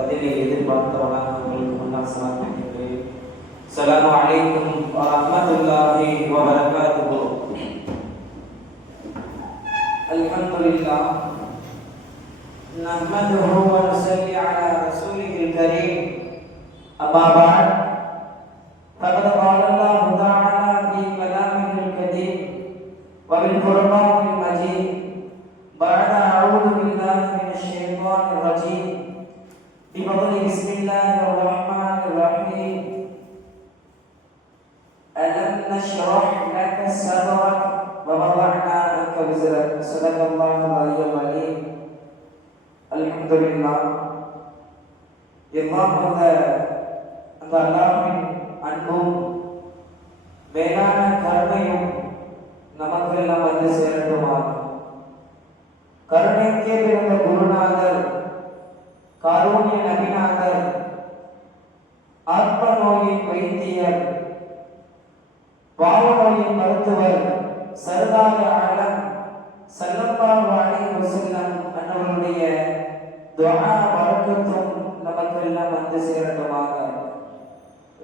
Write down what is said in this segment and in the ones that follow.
பதிலை எதிர்பார்த்தவனாக உங்களுக்கு முன்னால் சமர்ப்பிக்கின்றேன். அஸ்ஸலாமு அலைக்கும் வரஹ்மத்துல்லாஹி வபரகாத்துஹு. அல்ஹம்துலில்லாஹ் நஹ்மதுஹு வ நுஸல்லி அலா ரசூலில் கரீம். அம்மா பஅத் فقد قال الله تعالى في كلامه الكريم وبالقرآن المجيد بعد أعوذ بالله من الشيطان الرجيم بفضل بسم الله الرحمن الرحيم ألم نشرح لك صدرك ووضعنا عنك وزرك صدق الله العلي العظيم. الحمد لله. எல்லாம் அந்த அல்லாஹ்வின் அன்பும் மேலான கருணையும் நமக்கெல்லாம் வந்து சேரட்டுமாக. கருணைக்கே பிறந்த குருநாதர், காரூண்ய நபிநாதர், ஆத்ம நோயின் வைத்தியர், பாவ நோயின் மருத்துவர், சர்தார ஆலம் ஸல்லல்லாஹு அலைஹி வஸல்லம் அன்னவருடைய துஆ பரக்கத்தும் நமக்கெல்லாம் வந்து சேரட்டுமாக.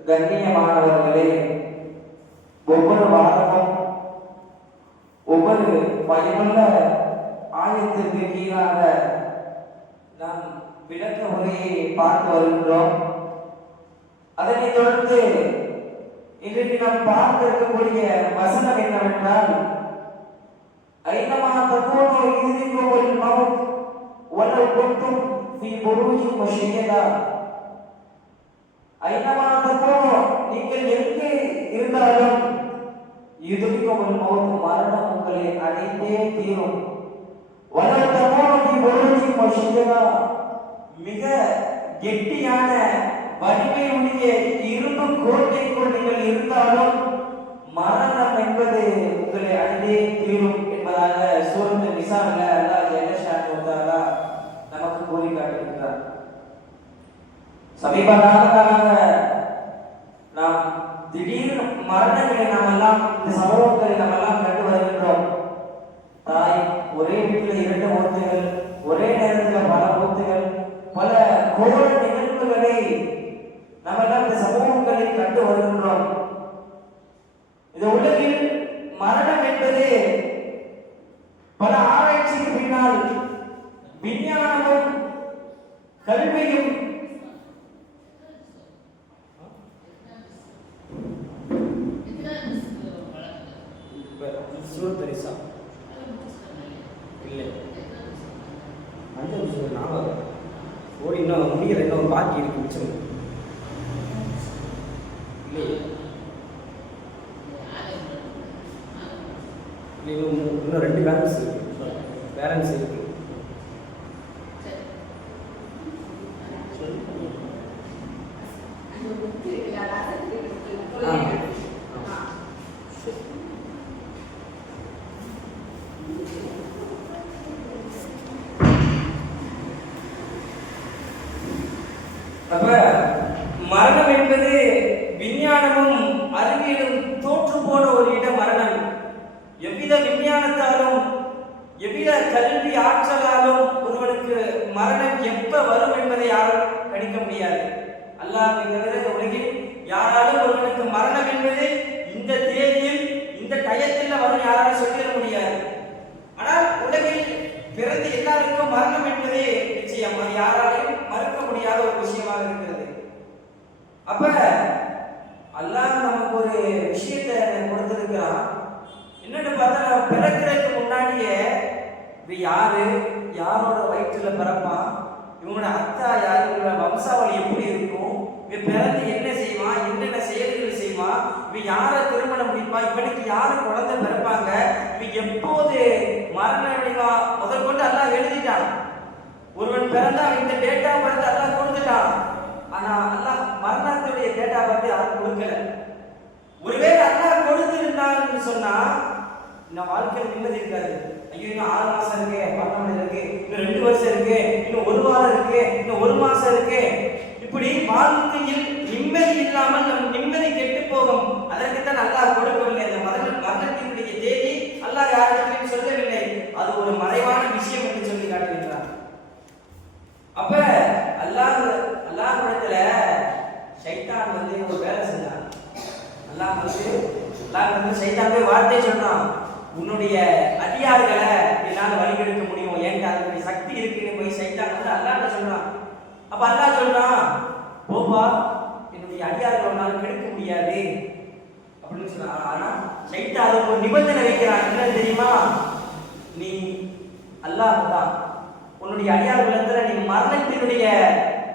கண்ணியமானவர்களே, ஒவ்வொரு வாரமும் ஒவ்வொரு பயனுள்ள ஆயத்திற்கு கீழாக நாம் விளக்க உரையை பார்த்து வருகின்றோம். அதனைத் தொடர்ந்து இன்றைக்கு நாம் பார்க்க இருக்கக்கூடிய வசனம் என்னவென்றால், ஐனமா தகூனு யுத்ரிகுல் மௌத் வலவ் குன்தும் ஃபீ புரூஜின் முஷய்யதா. ஐனமா தகூனு, நீங்கள் எங்கே இருந்தாலும், யுத்ரிகுல் மௌத், மரணம் உங்களை அடைந்தே தீரும். வலவ் தகூனு ஃபீ புரூஜின் முஷய்யதா, மிக கெட்டியான வலிமையுடைய இரும்பு கோட்டைக்குள் நீங்கள் இருந்தாலும் மரணம் என்பது உங்களை அடைந்தே தீரும் என்பதாக சூரத்து நிசால அல்லாஹ் ஜல்லஷானு தஆலா நமக்கு கூறி காட்டுகின்றார். சமீப காலமாக நாம் திடீர் மரணங்களை நாமெல்லாம் இந்த சமூகத்தில் நாமெல்லாம் கண்டு வருகின்றோம். தாய் ஒரே வீட்டில் 2 மூத்துகள், ஒரே நேரத்தில் பல மூத்துகள், பல கோர நிகழ்வுகளை நாமெல்லாம் இந்த சமூகங்களில் கண்டு வருகின்றோம். இந்த உலகில் மரணம் என்பது பல ஆராய்ச்சிக்கு பின்னால் விஞ்ஞானமும் கல்வியும் இன்னும் முடிகிற இன்னும் பாக்கி இருக்கு மிச்சம் இல்லையே. இன்னும் 2 பேலன்ஸ் இருக்கு. அப்ப மரணம் என்பது விஞ்ஞானமும் அறிவியலும் தோற்று போன ஒரு இடம் மரணம். எவ்வித விஞ்ஞானத்தாலும் எவ்வித கல்வி ஆற்றலாலும் ஒருவனுக்கு மரணம் எப்ப வரும் என்பதை யாரும் கணிக்க முடியாது. அல்லாஹ்வை தவிர உலகில் யாராலும் ஒருவனுக்கு மரணம் என்பது இந்த தேதியில் இந்த டயத்தில் வரும் யாராலும் சொல்லிட முடியாது. ஆனால் உலகில் பிறந்த எல்லாருக்கும் மரணம் என்பது நிச்சயம், அது யாராலையும் மறுக்க முடியாத ஒரு விஷயமாக இருக்கிறது. அப்ப அல்லாஹ் நமக்கு ஒரு விஷயத்தை கொடுத்திருக்கிறான். என்னன்னு பார்த்தா, நம்ம பிறக்கிறதுக்கு முன்னாடியே யாரோட வயிற்றுல பிறப்பான், இவங்களோட அத்தா யார், இவங்களோட வம்சாவளி எப்படி இருக்கும், இவன் பிறந்து என்ன செய்வான், என்னென்ன செயல்கள் செய்வான், இவன் யாரை திருமணம் முடிப்பான், இவனுக்கு யாரு குழந்தை பிறப்பாங்க, இவன் எப்போது மரணம் அடைவான் முதற்கொண்டு அல்லாஹ் எழுதிட்டான். ஒருவன் பிறந்தா இந்த டேட்டா பர்த் அல்லாஹ் கொடுத்துட்டான். ஆனா அல்லாஹ் மரணத்துடைய டேட்டா பர்த் யாரும் கொடுக்கல. ஒருவேளை அல்லாஹ் கொடுத்திருந்தான்னு சொன்னா நம்ம வாழ்க்கையில் நிம்மதி இருக்காது. ஐயோ, இன்னும் 6 மாசம் இருக்கு, 12 இருக்கு, இன்னும் 2 வருஷம் இருக்கு, இன்னும் 1 வாரம் இருக்கு, இன்னும் 1 மாசம் இருக்கு, இப்படி வாழ்க்கையில் நிம்மதி இல்லாமல் நம் நிம்மதி கெட்டு போகும். அதற்குத்தான் அல்லாஹ் கொடுக்கவில்லை. அந்த மரணத்தினுடைய தேதி அல்லாஹ் யாரிடத்திலும் சொல்லவில்லை. அது ஒரு மறைவான விஷயம் என்று சொல்லி காட்டுகின்றார். அப்ப அல்லாஹ் காலத்துல சைத்தான் போய் வார்த்தை சொன்னான், உன்னுடைய அடியார்களை என்னால வழிகெடுக்க முடியும், ஏன்ட்டு அதுக்கு சக்தி இருக்குன்னு போய் சைத்தான் வந்து அல்லாஹ்ட்ட சொல்றான். அப்ப அல்லாஹ் சொல்றான், போப்பா என்னுடைய அடியார்களை உன்னால கெடுக்க முடியாது அப்படின்னு சொல்றான். ஆனா சைத்தான் அதுக்கு ஒரு நிபந்தனை வைக்கிறான். என்ன தெரியுமா? நீ அல்லாஹ் தான் உன்னுடைய அடியார்களிடத்துல நீ மரணத்தினுடைய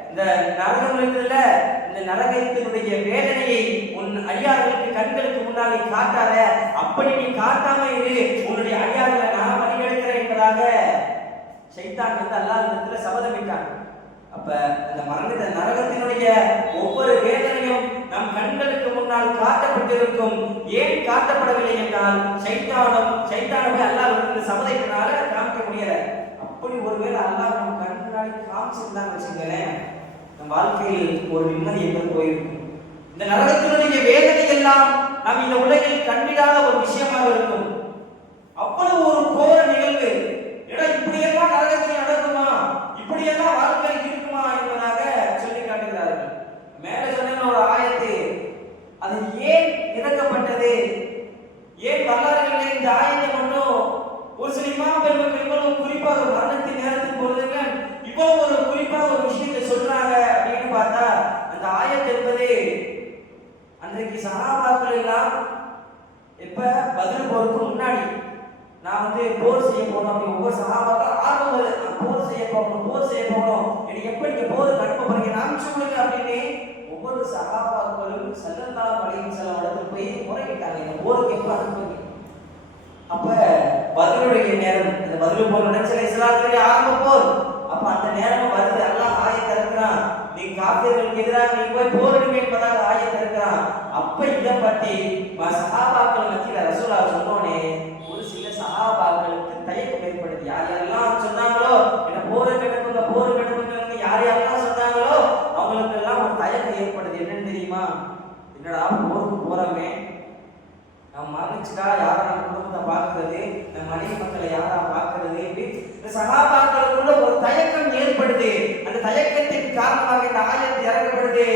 இந்த நரகம் இருக்குதுல்ல, இந்த நரகத்தினுடைய வேதனையை உன் அடியார்களுக்கு கண்களுக்கு முன்னால் நீ காட்டாத, அப்படி நீ காட்டாம இரு, உன்னுடைய அடியார்களை நான் வழிகெடுக்கிறேன் என்பதாக சைத்தான் வந்து அல்லாஹ்விடத்துல சபதமிட்டான். அப்ப அந்த மரண நரகத்தினுடைய ஒவ்வொரு வேதனையும் நம் கண்களுக்கு முன்னால் காட்டப்பட்டிருக்கும். ஏன் காட்டப்படவில்லை என்றால் சைத்தானவை அல்லாஹ்விடத்துல சபதத்தினால காமிக்க முடியல. அப்படி ஒருவேளை அல்லாஹ் நம் கண்முன்னாடி காமிச்சிருந்தான்னு வச்சுங்களேன், நம் வாழ்க்கையில் ஒரு நிம்மதி என்பது போயிருக்கும். இந்த நரகத்தினுடைய வேதனை எல்லாம் நாம் இந்த உலகில் கண்டிடாத ஒரு விஷயமாக இருக்கும். அவ்வளவு ஒரு கோர நிகழ்வு. ஏன்னா இப்படியெல்லாம் நரகத்தில் நடக்குமா, இப்படியெல்லாம் வாழ்க்கை இருக்குமா என்பதாக சொல்லி காட்டுகிறார்கள். மேல சொன்ன ஒரு ஆயத்து, அது ஏன் இறக்கப்பட்டது, ஏன் வரலாறுகளில் இந்த ஆயத்தை மட்டும் ஒரு சில இமாம் பெருமக்கள் இவ்வளவு குறிப்பாக மரணத்தின் நேரத்தின் பொழுதுங்க இவ்வளவு ஒரு குறிப்பாக ஒரு விஷயத்தை சொல்றாங்க அப்படின்னு பார்த்தா, அந்த ஆயத்து என்பது அன்றைக்கு சஹாபாக்கள் எல்லாம் எப்ப பதில் போறதுக்கு முன்னாடி நான் வந்து போர் செய்ய போகணும் அப்படி ஒவ்வொரு சஹாபாக்கள் ஆர்வம் வருது, நான் போர் செய்ய போகணும் எனக்கு எப்படி நீங்க போருக்கு அனுப்ப போறீங்க நான் சொல்லுங்க அப்படின்னு ஒவ்வொரு சஹாபாக்களும் ஸல்லல்லாஹு அலைஹி வஸல்லம் இடத்துல போய் முறையிட்டாங்க, இந்த போருக்கு எப்ப அனுப்புவீங்க. அப்ப பதிலுடைய நேரம், அந்த பதில் போர் நடச்சல இஸ்லாத்திலே ஆரம்ப போர். அப்ப அந்த நேரம் வருது, அல்லாஹ் ஆயத்தை இறக்குறான், நீ காஃபிர்களுக்கு எதிராக நீ போய் போரிடுங்க என்பதாக ஆயத்தை இறக்குறான். அப்ப இதை பற்றி சஹாபாக்கள் மத்தியில ரசூலுல்லாஹ் சொன்னோனே ஒரு சில சஹாபாக்களுக்கு தயக்கம் ஏற்படுது. யார் யாரெல்லாம் சொன்னாங்களோ என்ன போரை கட்டுங்க யார் யாரெல்லாம் சொன்னாங்களோ அவங்களுக்கு எல்லாம் ஒரு தயக்கம் ஏற்படுது. என்னன்னு தெரியுமா? என்னடா போருக்கு போறோமே, நம்ம மரணிச்சுட்டா யாரை நம்ம குடும்பத்தை பார்க்கறது, நம்ம மனைவி மக்களை யாரா பார்க்கறது, இந்த சகாபாக்களுக்குள்ள ஒரு தயக்கம் ஏற்படுது. அந்த தயக்கத்தின் காரணமாக இந்த ஆயத்து இறக்கப்படுது.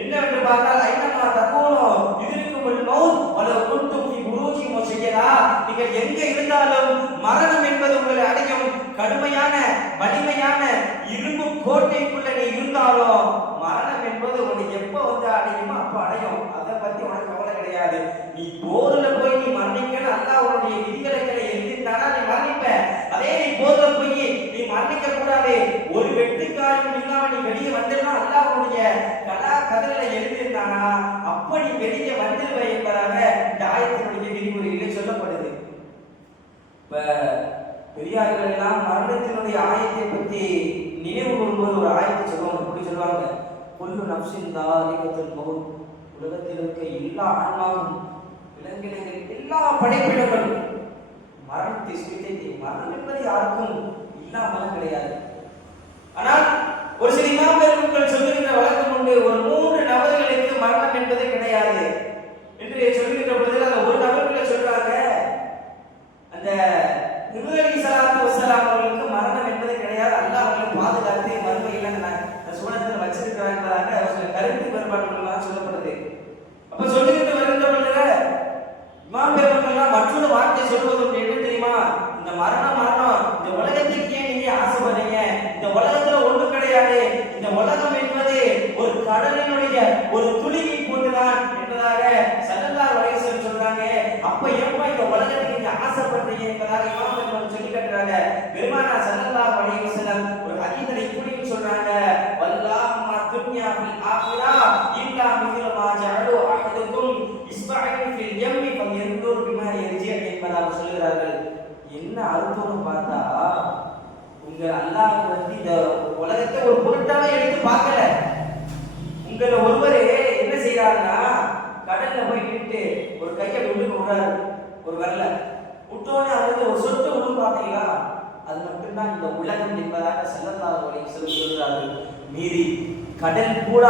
என்னவென்று பார்த்தால் ஐநமா தகூனும் யுத்ரிகுமுல் மௌத் வலவ் குன்தும் ஃபீ புரூஜின் முஷய்யதா, நீங்கள் எங்க இருந்தாலும் மரணம் என்பது உங்களை அடையும். கடுமையான வலிமையான இரும்பு கோட்டைக்குள்ள நீ இருந்தாலும் மரணம் என்பது உனக்கு எப்ப வந்து அடையுமோ அப்ப அடையும். அதை பத்தி உனக்கு கவலை கிடையாது. நீ போர்ல போய் நீ மரணிக்கணும், அல்லாஹ் உன்னுடைய விதிகளை எழுதிட்டானா நீ மரணிப்ப. அதே நீ போர்ல போய் நீ மரணிக்க கூடாது, ஒரு வெட்டுக்காயம் இல்லாம நீ வெளியே வந்துடனா அல்லாஹ் உன்னுடைய கதலை எழுதிட்டானா அப்ப நீ வெளியே வந்துடுவ என்பதாக இந்த ஆயத்தினுடைய விதிமுறைகளில் சொல்லப்படுது. இப்ப பெரியார்கள் எல்லாம் மரணத்தினுடைய ஆயத்தை பற்றி நினைவு கூறும்போது ஒரு ஆயத்தை சொல்லுவாங்க. இப்படி சொல்லுவாங்க, குல்லு நஃப்ஸின் தாயிகத்துல் மௌத், உலகத்தில் இருக்க எல்லா ஆன்மாவும் விலங்கினங்கள் எல்லா படைப்பிடங்களும் மரணத்தை சுவைத்தே. மரணம் என்பது யாருக்கும் இல்லாமல் கிடையாது. ஆனால் ஒரு சில இமாம் பெருமக்கள் சொல்லுகின்ற வழக்கம் உண்டு, ஒரு 3 நபர்களுக்கு மரணம் என்பது கிடையாது என்று சொல்லுகின்ற பொழுது அந்த ஒரு நபர்களை சொல்றாங்க, அந்த நூஹ் அலைஹிஸ்ஸலாத்து வஸ்ஸலாம் அவர்களுக்கு மரணம் என்பது கிடையாது, அல்லாஹ் அவர்களை பாதுகாத்து மறுமையில் அந்த சுவனத்தில் வச்சிருக்கிறாங்க. சில கருத்து வேறுபாடுகள்லாம் சொல்லப்படுது. அப்ப சொல்லிட்டு வருகின்ற பொழுது இமாம் பெருமக்கள்லாம் மற்றொரு வார்த்தை சொல்வது என்ன தெரியுமா? இந்த மரணம் இந்த உலகத்துக்கு ஏன் நீங்க ஆசைப்படுறீங்க? இந்த உலகத்துல ஒன்றும் கிடையாது. இந்த உலகம் என்பது ஒரு கடலினுடைய ஒரு துளியை போன்றுதான் என்பதாக ஸல்லல்லாஹு அலைஹி வஸல்லம் சொல்றாங்க. அப்ப ஏன்பா இந்த உலகத்துக்கு நீங்க ஆசைப்படுறீங்க என்பதாக இமாம் பெருமக்கள் சொல்லி காட்டுறாங்க. பெருமானார் ஸல்லல்லாஹு அலைஹி வஸல்லம் ஒரு ஹதீஸில் இப்படின்னு சொல்றாங்க, வல்லாஹு மா துன்யா ஃபில் ஆখিরা இல்லா மிஸ்லு மா ஜஅலு அஹதுக்கும் இஸ்பஅன் ஃபில் யம்மி ஃபயன்துர் பிமா யர்ஜி என்பதாக சொல்கிறார்கள். என்ன அர்த்தம்னு பார்த்தா, உங்க அல்லாஹ் வந்து இந்த உலகத்தை ஒரு பொருட்டாவே எடுத்து பார்க்கல. உங்களை ஒருவரே என்ன செய்யறாருன்னா கடல்ல போய் நின்று ஒரு கையை உள்ளுக்கு விடுறாரு, ஒரு வரல விட்டோன்னே அவருக்கு ஒரு சொட்டு விடும் பார்த்தீங்களா, அது மட்டும்தான் இந்த உலகம் என்பதாக ஸல்லல்லாஹு அலைஹி வஸல்லம் சொல்கிறார்கள். மீறி கடல் கூட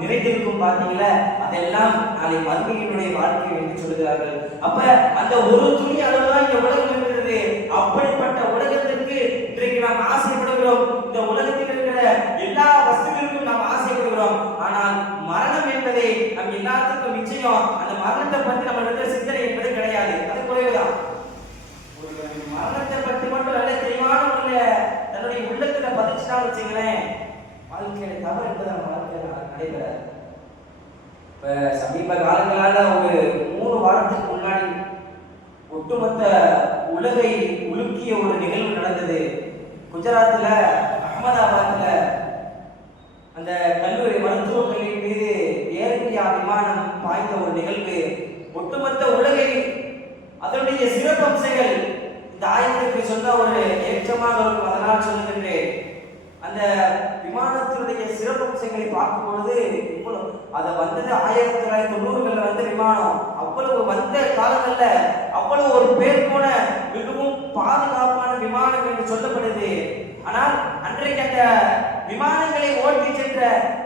நிறைந்திருக்கும் பார்த்தீங்களா, அதெல்லாம் நாளை மறுமையினுடைய வாழ்க்கை என்று சொல்கிறார்கள். அப்ப அந்த ஒரு துணி அளவுதான் இந்த உலகம் இருக்கிறது. அப்படிப்பட்ட உலகத்திற்கு இன்றைக்கு நாம் ஆசைப்படுகிறோம். இந்த உலகத்தில் இருக்கிற எல்லா வஸ்துக்களுக்கும் நாம் ஆசைப்படுகிறோம். ஆனால் மரணம் என்பதை நம் எல்லாத்துக்கும் நிச்சயம். அந்த மரணத்தை பற்றி நம்மளுடைய சிந்தனை என்பது கிடையாது. சின்ன தவறு என்பது நம்ம வாழ்க்கையில் நடைபெறாது. இப்போ சமீப காலங்களால் ஒரு 3 வாரத்துக்கு முன்னாடி ஒட்டுமொத்த உலகை உலுக்கிய ஒரு நிகழ்வு நடந்தது. குஜராத்தில் அகமதாபாத்தில் அந்த கல்லூரி மருத்துவக் கல்லூரி மீது ஏர் இந்தியா விமானம் பாய்ந்த ஒரு நிகழ்வு ஒட்டுமொத்த உலகை அதனுடைய சிறப்பம்சங்கள் இந்த ஆயத்திற்கு சொன்ன ஒரு ஏற்றமாக இருக்கும். அதனால் சொல்லுகின்றேன், அந்த விமானத்தினுடைய சிறப்பம்சங்களை பார்க்கும்பொழுது அதை வந்தது 1990களில் வந்த விமானம். அவ்வளவு வந்த காலங்கள்ல அவ்வளவு ஒரு பேர் போன மிகவும் பாதுகாப்பான விமானம் என்று சொல்லப்படுது. ஆனால் அன்றைக்கு அந்த விமானங்களை ஓட்டி சென்ற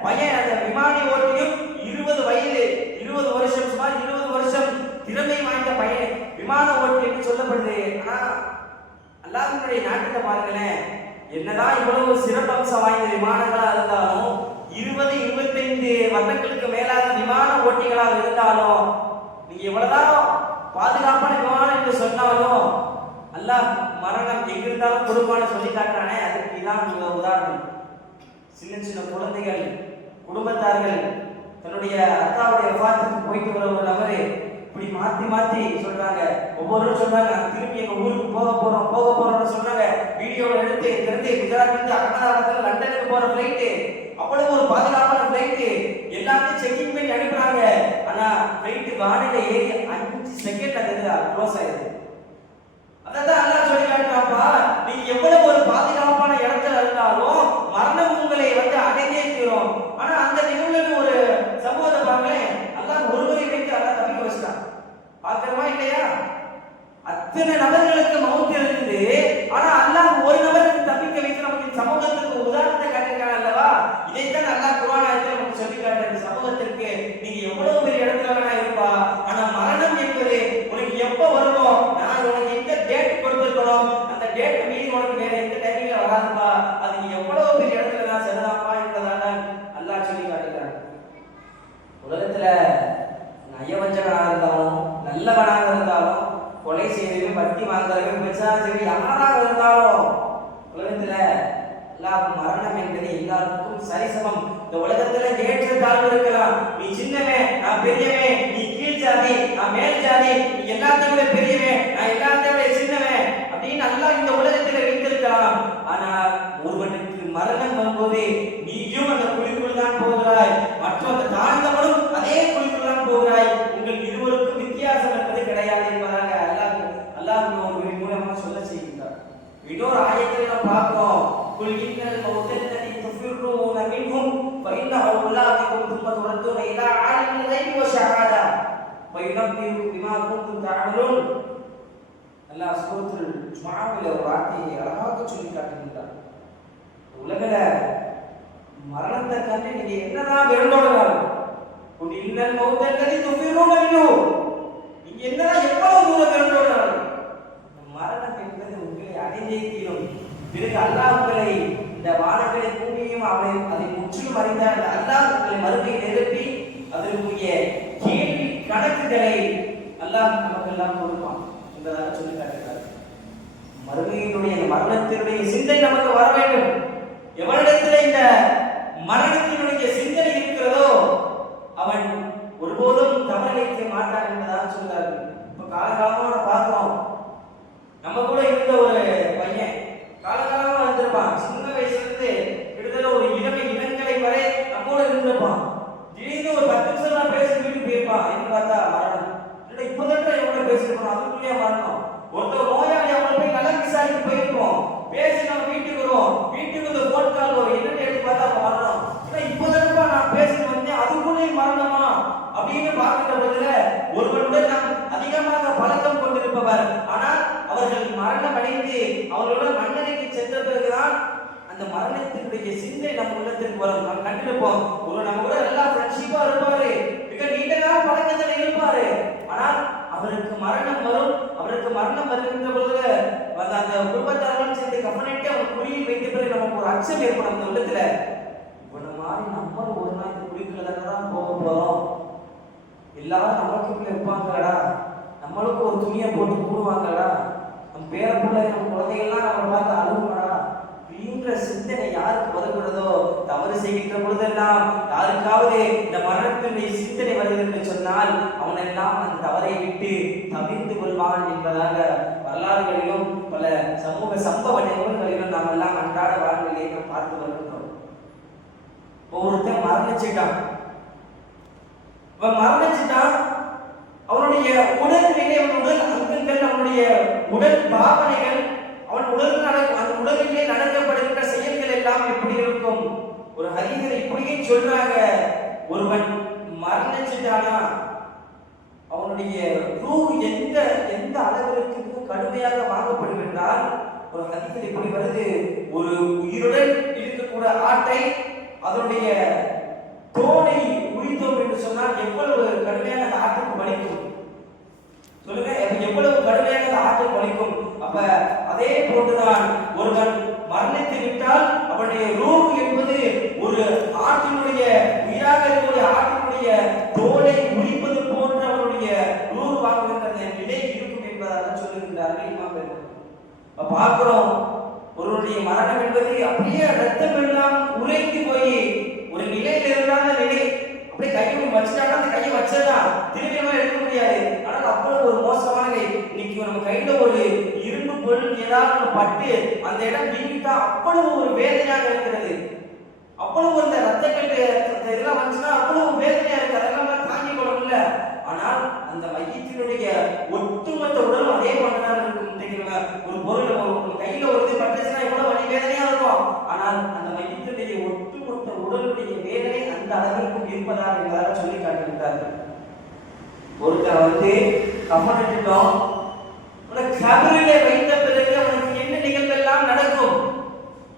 பையன், அந்த விமானி ஓட்டியும் 20 வயது, 20 வருஷம், சுமார் 20 வருஷம் திறமை வாய்ந்த பையன் விமான ஓட்டி என்று சொல்லப்படுது. ஆனா அல்லாஹ்வுடைய நாட்டத்தை பாருங்களேன், என்னதான் இவ்வளவு சிறப்பம்சம் வாய்ந்த விமானங்களா இருந்தாலும் 20-25 வருடங்களுக்கு மேலாக விமான ஓட்டிகளாக இருந்தாலும் நீங்க எவ்வளவுதான் பாதுகாப்பான விமானம் என்று சொன்னாலும் அல்லாஹ் மரணம் எங்கிருந்தாலும் கொடுப்பான்னு சொல்லி காட்டுறானே, அதுக்கு இதான் உதாரணம். சின்ன சின்ன குழந்தைகள், குடும்பத்தார்கள் தன்னுடைய அத்தாவுடைய வஃபாத்துக்கு போயிட்டு வர ஒரு நபரு இப்படி மாத்தி மாத்தி சொல்றாங்க. ஒவ்வொருவரும் சொல்றாங்க, திரும்பி எங்க ஊருக்கு போக போறோம்னு சொன்னாங்க. வீடியோவில் எடுத்து இங்கிருந்து குஜராத்லேருந்து அகமதாபாத் லண்டனுக்கு போற ஃபிளைட்டு, அவ்வளவு ஒரு பாதுகாப்பான ஃபிளைட்டு, எல்லாத்தையும் செக்கிங் பண்ணி அனுப்புறாங்க. ஆனா ஃபிளைட்டு வானிலை ஏறி 5 செகண்ட் அது க்ளோஸ் ஆயிடுது. அதான் அல்லாஹ் சொல்லி காட்டுறாப்பா, நீங்க எவ்வளவு ஒரு பாதுகாப்பான இடத்துல இருந்தாலும் மரணம் உங்களை அடங்கியே தீரும். ஆனா அந்த நிகழ்வுல ஒரு சம்பவத்தை பாருங்களேன், அல்லாஹ் ஒருவரை வைத்து அல்லாஹ் தப்பிக்க வச்சிட்டான். பார்க்கிறோமா இல்லையா? அத்தனை நபர்களுக்கு மவுத் இருந்தது, ஆனா அல்லாஹ் ஒரு நபருக்கு தப்பிக்க வைத்து நமக்கு சமூகத்துக்கு உதாரணத்தை காட்டியிருக்காங்க அல்லவா? இதைத்தான் அல்லாஹ் குர்ஆன் ஆயத்தில் நமக்கு சொல்லி காட்டுற சமூகத்திற்கு நீங்க எவ்வளவு பெரிய இடத்துல வேணா இருப்பா, ஆனா மரணம் என்பது உனக்கு எப்ப வருமோ, நான் உனக்கு எந்த டேட் கொடுத்திருக்கணும் அந்த டேட் மீறி உனக்கு வேற எந்த டைமிங்ல வராதுப்பா, அது நீ எவ்வளவு பெரிய இடத்துல தான் செல்லலாம்ப்பா என்பதாக அல்லாஹ் சொல்லி காட்டுகிறான். உலகத்துல நயவஞ்சகனாக இருந்தாலும் நல்லவனாக இருந்தாலும் கொலை செய்யறவங்க, வட்டி வாங்குறவங்க, பிரச்சாரம் யாராக இருந்தாலும் உலகத்துல எல்லாருக்கும் மரணம் என்பது எல்லாருக்கும் சரிசமம். இந்த உலகத்துல ஏற்ற தாழ்வு இருக்கலாம். நீ சின்னவன், நான் பெரியவன், நீ கீழ் ஜாதி, நான் மேல் ஜாதி, நீ எல்லாத்தையும் விட பெரியவன், நான் எல்லாத்தையும் விட சின்னவன் அப்படின்னு அல்லாஹ் இந்த உலகத்துல வைத்திருக்கலாம். ஆனா ஒருவனுக்கு மரணம் வரும்போது நீயும் அந்த குழிக்குள் தான் போகிறாய், மற்றொரு தாழ்ந்தவனும் அதே குழிக்குள் தான் போகிறாய். உங்கள் இருவருக்கும் வித்தியாசம் என்பது கிடையாது என்பதாக அல்லாஹ் ஒரு மூலமாக சொல்ல செய்கின்றார். இன்னொரு ஆயத்தில் நாம் பார்க்கிறோம், குல் இன்னல் மௌத்தல்லதி துஃபிர்ரூன மின்ஹும் ஃபஇன்னஹு முலாகிக்கும் தும்ம துரத்தூன இலா ஆலிமில் கைபி வ ஷஹாதா ஃபயுனப்பியுக்கும் பிமா குன்தும் தஅமலூன். அல்லாஹ் சூரத்துல் ஜுமாவில் ஒரு வார்த்தையை அழகாக சொல்லி காட்டுகின்றார். உலகில மரணத்தை கண்டு நீங்க என்னதான் விரண்டோடலாம், குல் இன்னல் மௌத்தல்லதி துஃபிர்ரூன மின்ஹும், நீங்க என்னதான் எவ்வளவு தூரம் விரண்டோடலாம், மரணம் என்பது உங்களை அடைந்தே தீரும். பிறகு அல்லாஹ் உங்களை இந்த வானங்களை பூமியையும் அதை முற்றிலும் அறிந்த அல்லாஹ் உங்களை மறுமையை நிரப்பி அதற்குரிய கேள்வி கணக்குகளை அல்லாஹ் நமக்கெல்லாம் கொடுப்பான் என்பதாக சொல்லி காட்டுகிறார். மறுமையினுடைய மரணத்தினுடைய சிந்தை நமக்கு வர வேண்டும். எவனிடத்தில் இந்த மரணத்தினுடைய சிந்தனை இருக்கிறதோ அவன் ஒருபோதும் தவறிழைக்க மாட்டான் என்பதாக சொல்கிறார்கள். இப்ப காலகாலமாக பார்க்கிறோம், நம்ம கூட இருந்த ஒரு பையன் காலகாலமா இருந்திருப்பான். சின்ன வயசுல இருந்து கிட்டத்தட்ட ஒரு இளங்களை வரை நம்மோட இருந்திருப்பான். திடீர்னு ஒரு 10 நிமிஷம் நான் பேசி வீட்டுக்கு போயிருப்பான். என்ன பார்த்தா மரணம். இல்லை இப்போதான் எவ்வளவு பேசிருப்போம், அதுக்குள்ளேயே மரணம். ஒருத்தர் நோயாளி அவங்களை போய் நல்லா விசாரிக்க போயிருப்போம், பேசி நம்ம வீட்டுக்கு வருவோம், வீட்டுக்கு வந்து போன் கால் வரும், என்னன்னு எடுத்து பார்த்தா மரணம். இல்லை இப்போதான் நான் பேசிட்டு வந்தேன், அதுக்குள்ளேயே மரணமா அப்படின்னு பார்க்கின்ற பொழுதுல ஒருவருடன் நாம் அதிகமாக பழக்கம் கொண்டிருப்பவர், ஆனால் அவர்கள் மரணம் அடைந்து அவர்களோட மன்னரைக்கு சென்ற பிறகுதான் அந்த மரணத்தினுடைய சிந்தை நம்ம உள்ளத்திற்கு வரும். நாம் கண்டிருப்போம், ஒரு நம்ம கூட நல்லா ஃப்ரெண்ட்ஷிப்பா இருப்பாரு, மிக நீண்ட கால பழக்கத்தில் இருப்பாரு, ஆனால் அவருக்கு மரணம் வரும். அவருக்கு மரணம் வருகின்ற பொழுது அந்த குடும்பத்தார்களும் சேர்ந்து கவனிட்டு அவர் குழியில் வைத்த பிறகு நமக்கு ஒரு அச்சம் ஏற்படும் அந்த உள்ளத்துல. இவன மாதிரி நம்மளும் ஒரு நாள் இந்த குழிக்குள்ள தான் போக போறோம், எல்லாரும் நமக்குள்ள இருப்பாங்களா, நம்மளுக்கு ஒரு துணியை போட்டு கூடுவாங்களா, நம்ம பேர பிள்ளை நம்ம குழந்தைகள்லாம் நம்ம பார்த்து அழுவாடா, இப்படியும் என்கின்ற சிந்தனை யாருக்கு வருகிறதோ, தவறு செய்கின்ற பொழுதெல்லாம் யாருக்காவது இந்த மரணத்தினுடைய சிந்தனை வருகிறது என்று சொன்னால் அவனெல்லாம் அந்த தவறை விட்டு தவிர்த்து கொள்வான் என்பதாக வரலாறுகளிலும் பல சமூக சம்பவ நிகழ்வுகளிலும் நாம் எல்லாம் அன்றாட வாழ்க்கையிலே பார்த்து வருகின்றோம். ஒருத்தன் மரணிச்சுட்டான். அவனுடைய உடல்நிலை, உடல் அங்கங்கள், அவனுடைய உடல் பாவனைகள், அவன் அந்த உடலிலே நடக்கப்படுகின்ற செயல்கள் எல்லாம் எப்படி இருக்கும்? ஒரு ஹதீஸில் இப்படியே சொல்றாங்க, ஒருவன் மரணிச்சுட்டானா அவனுடைய ரூஹ் எந்த அளவிற்கு கடுமையாக வாங்கப்படும் என்றால், ஒரு ஹதீஸில் இப்படி வருது, ஒரு உயிருடன் இருக்கக்கூடிய ஆட்டை அதனுடைய தோலை உரித்தோம் என்று சொன்னால் எவ்வளவு கடுமையான அந்த ஆட்டுக்கு வலிக்கும் சொல்லுங்க, எவ்வளவு கடுமையான அந்த ஆட்டுக்கு வலிக்கும். அப்ப அதே போன்றுதான் ஒருவன் மரணித்து விட்டால் அவனுடைய ரூஹ் என்பது ஒரு ஆட்டினுடைய உயிராக இருக்கக்கூடிய ஆட்டினுடைய தோலை உரிப்பது போன்ற அவனுடைய ரூஹ் வாங்குகின்ற நிலை இருக்கும் என்பதாக சொல்லுகின்றார்கள் இமாம்கள். பார்க்கிறோம், ஒருவருடைய மரணம் என்பது அப்படியே ரத்தம் எல்லாம் உறைந்து போய் ஒரு நிலையில இருந்தால் அந்த நிலை அப்படியே கையை வச்சுட்டாங்க, அந்த கையை வச்சதான் திரும்பியமா எடுக்க முடியாது. ஆனால் அவ்வளவு ஒரு மோசமான கை. இன்னைக்கு நம்ம கையில ஒரு இரும்பு பொருள் ஏதாவது பட்டு அந்த இடம் வீங்கிட்டா அவ்வளவு ஒரு வேதனையாக இருக்கிறது. அவ்வளவு அந்த ரத்தக்கட்டு இதெல்லாம் வந்துச்சுன்னா அவ்வளவு வேதனையா இருக்கு, அதெல்லாம் தாங்கிக் கொள்ள முடியல. ஆனால் அந்த மையத்தினுடைய ஒட்டுமொத்த உடலும் அதே போன்றுதான் இருக்கும். தெரியுமா, ஒரு பொருள் ஒரு கையில ஒரு இது பட்டுச்சுன்னா எவ்வளவு வலி வேதனையா இருக்கும். ஆனால் அந்த மையத்தினுடைய ஒட்டுமொத்த உடலுடைய வேதனை அந்த அளவிற்கு இருப்பதாக என்பதாக சொல்லி காட்டுகின்றார்கள். ஒருத்தர் கவனிட்டோம், கபரிலே வைத்த பிறகு அவனுக்கு என்ன நிகழ்வெல்லாம் நடக்கும்,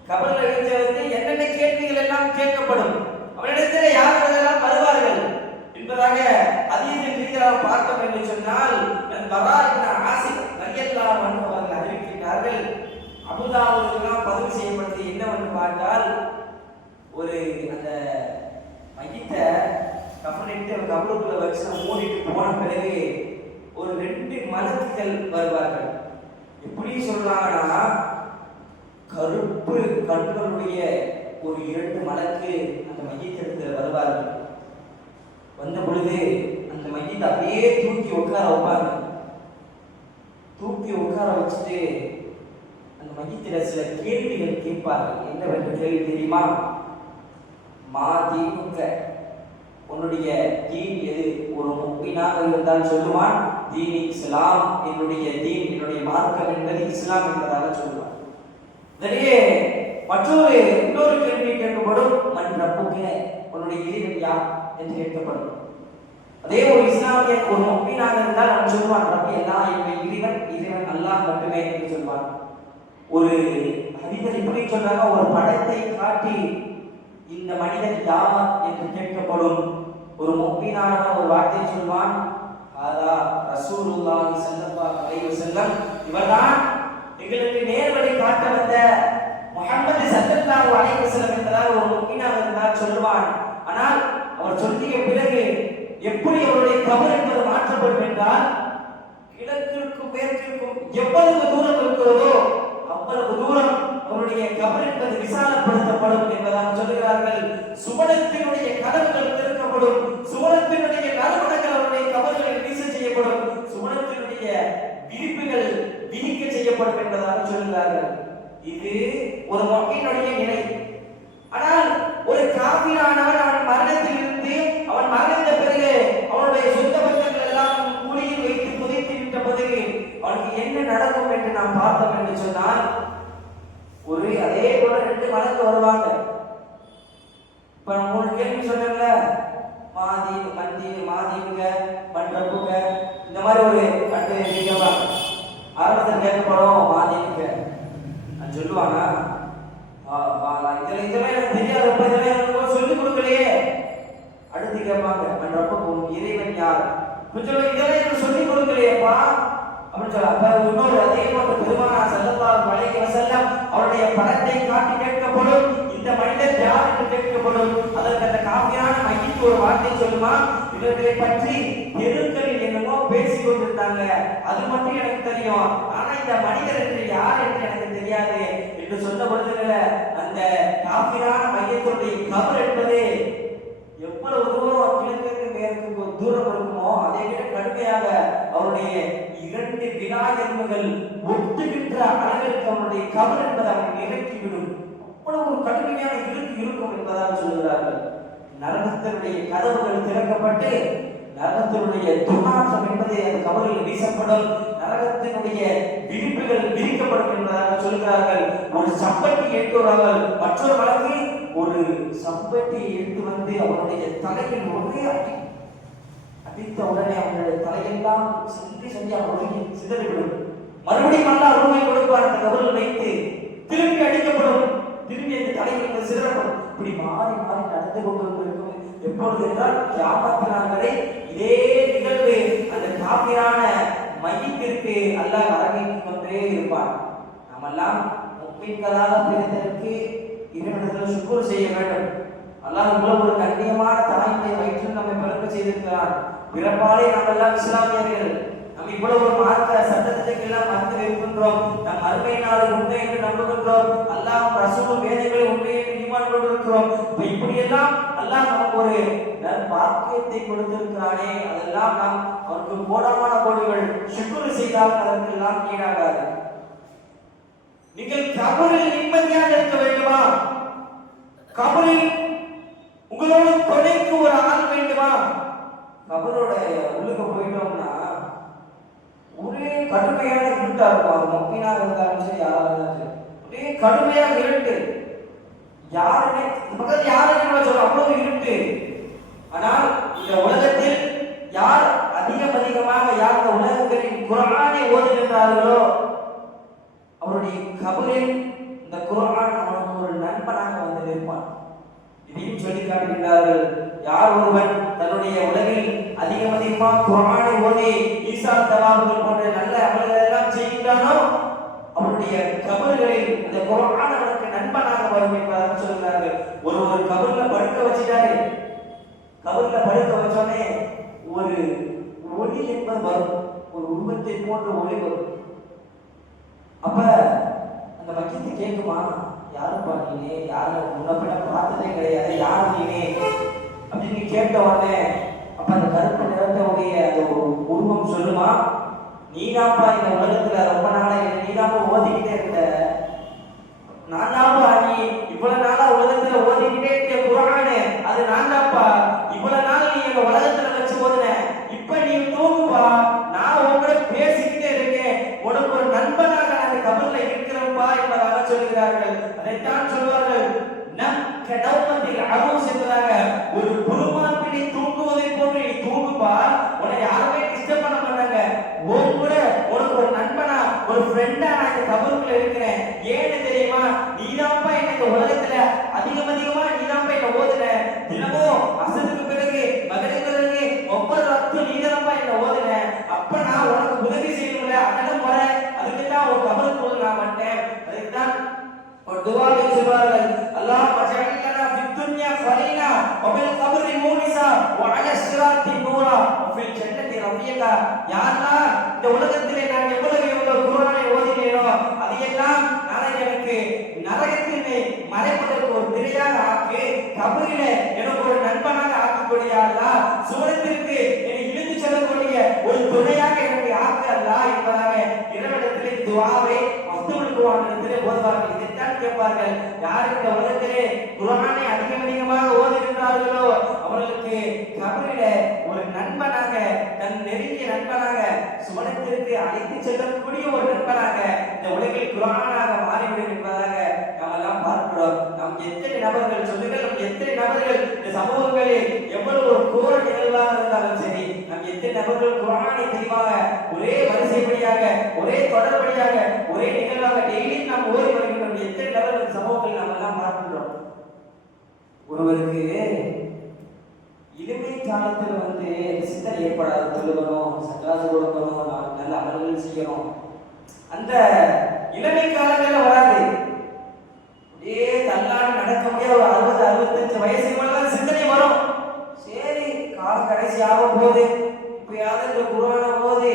கபரில் வைத்தவருக்கு என்னென்ன கேள்விகள் எல்லாம் கேட்கப்படும், அவனிடத்தில் யாரெல்லாம் வருவார்கள் என்பதாக அதீதின் ரீதியாக பார்த்தோம் என்று சொன்னால், அவர்கள் அறிவிக்கின்றார்கள். அபூதாவுதெல்லாம் பதிவு செய்யப்பட்டது என்னவென்று பார்த்தால், ஒரு அந்த மையத்தை கஃனிட்டு கபருக்குள்ள வச்சு மூடிட்டு போன பிறகு ஒரு 2 மலக்குகள் வருவார்கள். எப்படி சொல்றாங்கன்னா, கருப்பு கண்களுடைய ஒரு 2 மலக்கு அந்த மையத்திடத்தில் வருவார்கள். வந்த பொழுது அந்த மையத்தை அப்படியே தூக்கி உட்கார வைப்பாங்க. தூக்கி உட்கார வச்சுட்டு அந்த மையத்தில சில கேள்விகள் கேட்பார்கள். என்னவென்று கேள்வி தெரியுமா? மாதீனுக்க, உன்னுடைய தீன் எது? ஒரு முக்மீனாக இருந்தால் சொல்லுவான், தீன் இஸ்லாம், என்னுடைய தீன், என்னுடைய மார்க்கம் என்பது இஸ்லாம் என்பதாக சொல்லுவான். நிறைய இன்னொரு கேள்வி கேட்கப்படும், மன் ரப்புக்க, உன்னுடைய இறைவன் யார் என்று கேட்கப்படும். அதே ஒரு இஸ்லாமிய ஒரு முக்மீனாக இருந்தால் அவன் சொல்லுவான், ரப்பி அல்லாஹ், என்னுடைய இறைவன் அல்லாஹ் மட்டுமே என்று சொல்வான். ஒரு ஹதீஸில் இப்படி சொல்றாங்க, ஒரு படத்தை காட்டி இந்த மனிதன் யார் என்று கேட்கப்படும். ஒரு முக்மீனான ஒரு வார்த்தை சொல்வான், ஆதா ரசூலுல்லாஹி ஸல்லல்லாஹு அலைஹி வஸல்லம், இவர்தான் எங்களுக்கு நேர்வழி காட்ட வந்த முஹம்மது ஸல்லல்லாஹு அலைஹி வஸல்லம் என்பதாக ஒரு முக்மீனாக இருந்தால் சொல்லுவான். ஆனால் அவர் சொல்லிய பிறகு எப்படி அவருடைய கபர் என்பது மாற்றப்படும் என்றால், கிழக்கிற்கும் மேற்கிற்கும் எவ்வளவு தூரம் இருக்கிறதோ அவ்வளவு தூரம் அவருடைய கபர் என்பது விசாலப்படுத்தப்படும் என்பதாக சொல்லுகிறார்கள். சுவனத்தினுடைய கதவுகள் திறக்கப்படும், சுவனத்தினுடைய நறுமணங்கள் அவருடைய கபர்களில் வீச செய்யப்படும், சுவனத்தினுடைய விரிப்புகள் விரிக்க செய்யப்படும் என்பதாக சொல்லுகிறார்கள். இது ஒரு முஃமினுடைய நிலை. ஆனால் ஒரு காபிரானவன் அவன் மரணத்தில் இருந்து அவன் மரணித்த பிறகு அவனுடைய சொந்த பந்தங்கள் எல்லாம் குழியில் வைத்து புதைத்து விட்ட பிறகு அவனுக்கு என்ன நடக்கும் என்று நாம் பார்த்தோம் என்று சொன்னால், ஒரு அதே போல 2 மலக்கு வருவாங்க. இப்ப 3 கேள்வி சொன்னேன்ல, மாதீனுங்க, மன் ரப்புக்க, இந்த மாதிரி ஒரு 2 கேட்பாங்க. ஆரம்பத்தில் கேட்கப்படும் மாதீனுங்க, நான் சொல்லுவானா, இதெல்லாம் எனக்கு தெரியாதப்ப, இதெல்லாம் எனக்கு சொல்லிக் கொடுக்கலையே. அடுத்து கேட்பாங்க, மன் ரப்புக்க, இறைவன் யார்? கொஞ்சம் இதெல்லாம் எனக்கு சொல்லிக் கொடுக்கலையேப்பா அப்படின்னு சொல்ல. அப்ப இன்னொரு அதே போன்ற பெருமானார் ஸல்லல்லாஹு அலைஹி வஸல்லம் அவருடைய படத்தை காட்டி கேட்கப்படும், இந்த மனிதர் யார் என்று கேட்கப்படும். அதற்கு அந்த காபிரான மையத்து ஒரு வார்த்தை சொல்லுமா, இவர்களை பற்றி தெருக்களில் என்னமோ பேசிக் கொண்டிருந்தாங்க, அது மட்டும் எனக்கு தெரியும், ஆனா இந்த மனிதர் என்று யார் என்று எனக்கு தெரியாது என்று சொன்ன பொழுதுல அந்த காபிரான மையத்துடைய கபர் என்பது எவ்வளவு தூரம் கிழக்கு மேற்கு தூரம் இருக்குமோ அதை விட கடுமையாக அவருடைய 2 வினா எலும்புகள் ஒட்டுகின்ற அளவிற்கு அவருடைய கபர் என்பதை அவர்கள் இறக்கிவிடும். அவ்வளவு ஒரு கடுமையான இருக்கு இருக்கும் என்பதாக சொல்கிறார்கள். நரகத்தினுடைய கதவுகள் திறக்கப்பட்டு நரகத்தினுடைய துர்நாற்றம் என்பதை அந்த கபரில் வீசப்படும், நரகத்தினுடைய விரிப்புகள் விரிக்கப்படும் என்பதாக சொல்கிறார்கள். ஒரு சம்பட்டி எடுத்து வருவார்கள், மற்றொரு வழக்கு ஒரு சம்பட்டியை எடுத்து வந்து அவருடைய தலையில் ஒரே அடித்த உடனே அவருடைய தலையெல்லாம் செஞ்சு அவருடைய சிதறிவிடும். மறுபடியும் நல்லா உரிமை கொடுப்பார், அந்த கபரில் வைத்து திரும்பி அடிக்கப்படும், திரும்பி அந்த தலையில் சிதறப்படும். இப்படி மாறி மாறி நடந்து கொண்டிருக்கும். எப்பொழுது என்றால் கியாமத் நாள் வரை இதே நிகழ்வு அந்த காபிரான மையத்திற்கு அல்லாஹ் அரங்கிக் கொண்டே இருப்பான். நாமெல்லாம் முக்மீன்களாக பிறந்ததற்கு இறைவனிடத்தில் சுக்ர் செய்ய வேண்டும். அல்லாஹ் இவ்வளவு ஒரு கண்ணியமான தாய்மை வயிற்றில் நம்மை பிறக்க செய்திருக்கிறான். பிறப்பாலே நாம் எல்லாம் இஸ்லாமியர்கள். நம்ம இவ்வளவு ஒரு மார்க்க சட்டத்திற்கெல்லாம் மறந்து இருக்கின்றோம். நம் அருமை நாள் உண்மை என்று நம்புகின்றோம். அல்லாஹ் ரசூல் வேதங்களை உண்மை என்று ஈமான் கொண்டிருக்கிறோம். இப்படியெல்லாம் அல்லாஹ் நமக்கு ஒரு பாக்கியத்தை கொடுத்திருக்கிறானே, அதெல்லாம் நாம் அவருக்கு கோடான கோடிகள் சுக்ர் செய்தால் அதற்கெல்லாம் ஈடாகாது. நீங்கள் கபரில் நிம்மதியாக இருக்க வேண்டுமா? கபரில் உங்களோட துணைக்கு ஒரு ஆள் வேண்டுமா? கபரோட உள்ளுக்கு போயிட்டோம்னா ஒரே கடுமையான இருட்டா இருக்கும். மொக்கினாக இருந்தாலும் சரி, யாராக இருந்தாலும் சரி, ஒரே கடுமையாக இருட்டு. யாருமே மக்கள் யாருன்னு சொல்ல அவ்வளவு இருட்டு. ஆனால் இந்த உலகத்தில் யார் அதிகமாக யார் இந்த உலகங்களின் குர்ஆனை ஓதுகின்றார்களோ அவருடைய கபரில் இந்த குர்ஆன் அவனுக்கு ஒரு நண்பனாக வந்து நிற்பான். இதையும் சொல்லி காட்டுகின்றார்கள். யார் ஒருவன் தன்னுடைய உலகில் அதிகமாக குர்ஆனை ஓதி ஈசா தவாபுகள் போன்ற நல்ல அமல்கள் எல்லாம் செய்கின்றானோ அவருடைய கபர்களில் அந்த குர்ஆன் அவனுக்கு நண்பனாக வரும் என்பதாக சொல்கிறார்கள். ஒரு கபர்ல படுக்க வச்சிட்டாரு, கபர்ல படுக்க வச்சோடனே ஒரு ஒளி என்பது வரும், ஒரு உருவத்தை போன்ற ஒளி வரும். அப்ப அந்த பட்சத்தை கேட்குமா, யாரும் பாத்தீங்க, யாரும் முன்னப்பிட பார்த்ததே கிடையாது, யாரும் நீனே அப்படின்னு கேட்ட உடனே அப்ப அந்த கருப்பு நிறத்தவுடைய அந்த உருவம் சொல்லுமா, நீதாப்பா இந்த உலகத்துல ரொம்ப நாளா நீதாப்பா ஓதிக்கிட்டே இருந்த, நான் தான்ப்பா நீ இவ்வளவு நாளா உலகத்துல ஓதிக்கிட்டே இருக்க குர்ஆனே, அது நான் தான்ப்பா இவ்வளவு நாள் நீ இந்த உலகத்துல வச்சு ஓதுன, இப்ப நீ தூங்குப்பா, நான் உங்களோட பேசிக்கிட்டே இருக்கேன், உனக்கு ஒரு நண்பனாக அந்த கபர்ல இருக்கிறப்பா என்பதாக சொல்கிறார்கள். அதைத்தான் சொல்வார்கள், நம் கடவுமத்தில் அரூஸ் என்பதாக ஒரு குருமான் பிடி தூங்குவதை போன்று நீ தூங்குப்பா, உன்னை யாருமே டிஸ்டர்ப் பண்ண மாட்டாங்க, உனக்கு ஒரு நண்பனா ஒரு ஃப்ரெண்டா நான் இந்த கபருக்குள்ள இருக்கிறேன். ஏன்னு தெரியுமா, நீதான்ப்பா என்ன இந்த உலகத்துல அதிகமா நீதான்ப்பா என்ன ஓதுன, தினமும் அசருக்கு பிறகு மகனுக்கு பிறகு ஒவ்வொரு ரத்தம் நீதான்ப்பா என்ன ஓதுன, அப்ப நான் உனக்கு உதவி செய்யணும்ல, அதெல்லாம் முறை, அதுக்கு தான் ஒரு கபருக்குள்ள நான் வந்தேன். அதுக்குதான் ஒரு துஆவை சொல்வார்கள், அல்லாஹ் வஜஅலனா ஃபித் துன்யா ஃபலீனா வ ஃபில் கப்ரி மூனிஸா வ அலா ஸிராத்தி நூரா வ ஃபில் ஜன்னதி ரஃபியகா. யா அல்லாஹ், இந்த உலகத்திலே நான் எவ்வளவு குர்ஆனை ஓதினேனோ அதையெல்லாம் நாளை எனக்கு நரகத்திலே மறைப்பதற்கு ஒரு திரையாக ஆக்கி, கபரிலே எனக்கு ஒரு நண்பனாக ஆக்கக்கூடிய அல்லாஹ், சுவனத்திற்கு என்னை இழுத்து செல்லக்கூடிய ஒரு துணையாக எனக்கு ஆக்க அல்லாஹ் என்பதாக இறைவனிடத்திலே துஆவை மஸ்தூலுக்குவானிடத்திலே ஓதுவார்கள். இதைத்தான் கேட்பார்கள், யார் இந்த உலகத்திலே குர்ஆனை அதிகமாக ஓதுகின்றார்களோ அவர்களுக்கு கபரிலே ஒரு நண்பனாக, தன் நெருங்கிய நண்பனாக, சுவனத்திற்கு அழைத்து செல்லக்கூடிய ஒரு நண்பனாக இந்த உலகில் குர்ஆனாக மாறிவிடும் என்பதாக நாம் எல்லாம் பார்க்கிறோம். நாம் எத்தனை நபர்கள் சொல்லுங்கள், நம் எத்தனை நபர்கள் இந்த சமூகங்களில் எவ்வளவு ஒரு கோர நிகழ்வாக இருந்தாலும் சரி, நம் எத்தனை நபர்கள் குர்ஆனை தெளிவாக ஒரே வரிசைப்படியாக ஒரே தொடர்படியாக ஒரே நிகழ்வாக டெய்லி நாம் ஓடி வருகின்றோம். எத்தனை நபர்கள் சமூகத்தில் நாம் எல்லாம் பார்க்கின்றோம். ஒருவருக்கு இளமை காலத்தில் சிந்தனை ஏற்படாது, தொழுகணும், சக்காத்து கொடுக்கணும், நல்ல அமல்கள் செய்யணும், அந்த இளமை காலங்களில் வராது. அப்படியே தள்ளாடி நடக்க முடியாது. ஒரு 60-65 வயசுக்கு மேல சிந்தனை வரும். சரி, காலத்தை கடைசி ஆக போகுது. இப்பயாவது இந்த குர்ஆனை ஓதி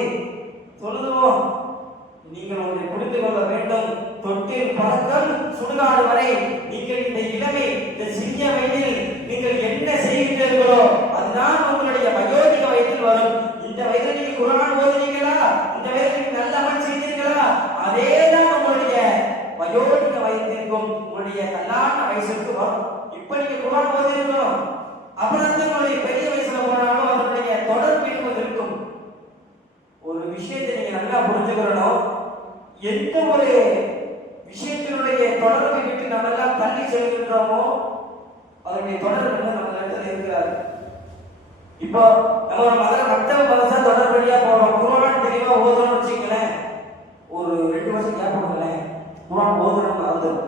தொழுதுவோம். நீங்கள் ஒன்றை புரிந்து கொள்ள வேண்டும். தொட்டில் பழக்கம் சுடுகாடு வரை நீங்கள் இந்த இளமை, இந்த சிறிய வயதில் நீங்கள் என்ன செய்கிறீர்களோ அதுதான் உங்களுடைய வயோதிக வயதில் வரும். இந்த வயதில் நீங்க குர்ஆன் ஓதுனீங்களா, இந்த வயதில் நல்ல அமல் செய்தீர்களா, அதேதான் உங்களுடைய வயோதிக வயதிற்கும் உங்களுடைய கல்லான வயசுக்கு வரும். இப்ப நீங்க குர்ஆன் ஓதிருக்கணும், அப்புறம் தான் உங்களுடைய பெரிய வயசுல போனாலும் அதனுடைய தொடர்பு இருக்கும். ஒரு விஷயத்தை நீங்க நல்லா புரிஞ்சுக்கணும். எந்த ஒரு விஷயத்தினுடைய தொடர்பை விட்டு நம்ம எல்லாம் தள்ளி செல்கின்றோமோ அதனுடைய தொடர்பு நம்ம இடத்துல இருக்கிறார். இப்போ நம்ம ஒரு மக்தப் மதரசா தொடர்படியா போறோம், குர்ஆன் தெளிவா ஓதுறோம்னு வச்சுங்களேன், ஒரு 2 வருஷம் கேப் கொடுங்களேன், குர்ஆன் ஓதுறோம்னு மறந்துடும்.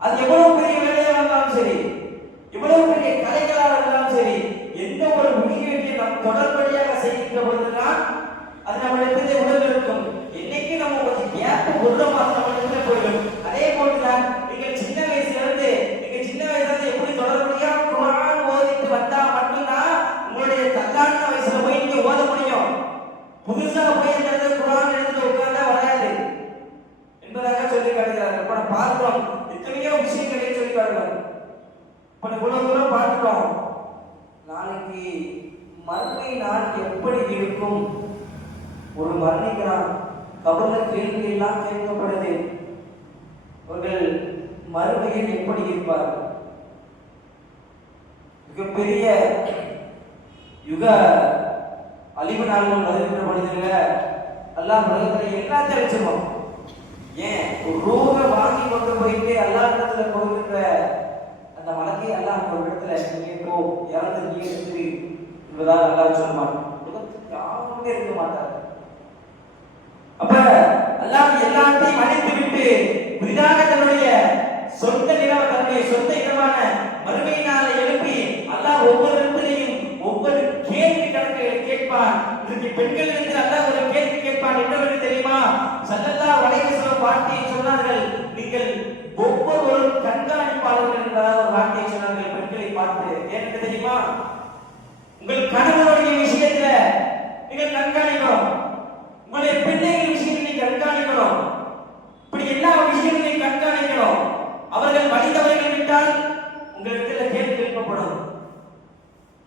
அது எவ்வளவு பெரிய வேலையா இருந்தாலும் சரி, எவ்வளவு பெரிய கலைகளாக இருந்தாலும் சரி, எந்த ஒரு விஷயத்தையும் நாம் தொடர்படியாக செய்கின்ற பொழுதுதான் அது நம்ம இடத்திலே உணர்வு இருக்கும். என்னைக்கு நம்ம கொஞ்சம் கேப் விடுறோமோ அது நம்ம இடத்துல போயிடும். அதே போட்டுதான் நீங்கள் சின்ன வயசுல இருந்து எப்படி தொடர்படியா குர்ஆன் ஓதிட்டு வந்தா மட்டும்தான் உங்களுடைய கல்லான வயசுல போய் நீங்க ஓத முடியும். புதுசா போய் அந்த குர்ஆன் எடுத்து உட்கார்ந்தா வராது என்பதாக சொல்லி காட்டுகிறார்கள். இப்ப நம்ம பார்க்கிறோம், எத்தனையோ விஷயங்களை சொல்லி காட்டுகிறோம். இப்ப இவ்வளவு தூரம் பார்க்கிறோம். நாளைக்கு மறுமை நாள் எப்படி இருக்கும்? ஒரு மரணிக்கிறான், கபர்ல கேள்வி எல்லாம் கேட்கப்படுது, அவர்கள் மறுமையில் எப்படி இருப்பார்? மிகப்பெரிய யுக அழிவு நாள்கள் வருகின்ற பொழுதுல அல்லாஹ் உலகத்துல எல்லாத்தையும் அழிச்சிருவோம். ஏன் ஒரு ரூப வாங்கி கொண்டு போயிட்டு அல்லாஹ் இடத்துல கொடுக்கின்ற அந்த மலக்கை அல்லாஹ் ஒரு இடத்துல நீங்க போ இறந்து நீ இருக்கு என்பதாக அல்லாஹ் சொல்லுவான். உலகத்துக்கு யாருமே இருக்க மாட்டார். அப்ப அல்லாஹ் எல்லாத்தையும் அழித்து விட்டு புதிதாக தன்னுடைய சொந்த நிலவ தன்னுடைய சொந்த இடமான மறுமை நாளை எழுப்பி அல்லாஹ் ஒவ்வொரு இடத்திலையும் ஒவ்வொரு கேள்வி கணக்குகளை கேட்பான். இன்றைக்கு பெண்கள் என்று அல்லாஹ் ஒரு கேள்வி கேட்பான். என்னவென்று தெரியுமா? ஸல்லல்லாஹு அலைஹி வஸல்லம் வார்த்தையை சொன்னார்கள், நீங்கள் ஒவ்வொருவரும் கண்காணிப்பாளர்கள் என்பதாக ஒரு வார்த்தையை சொன்னார்கள் பெண்களை பார்த்து. ஏன்னு தெரியுமா? உங்கள் கணவனுடைய விஷயத்துல நீங்கள் கண்காணிக்கணும், உங்களுடைய பிள்ளைகள் விஷயங்களை கண்காணிக்கணும், இப்படி எல்லா விஷயங்களையும் கண்காணிக்கணும். அவர்கள் வழி தவறி விட்டால் உங்களிடத்தில் கேள்வி கேட்கப்படும்.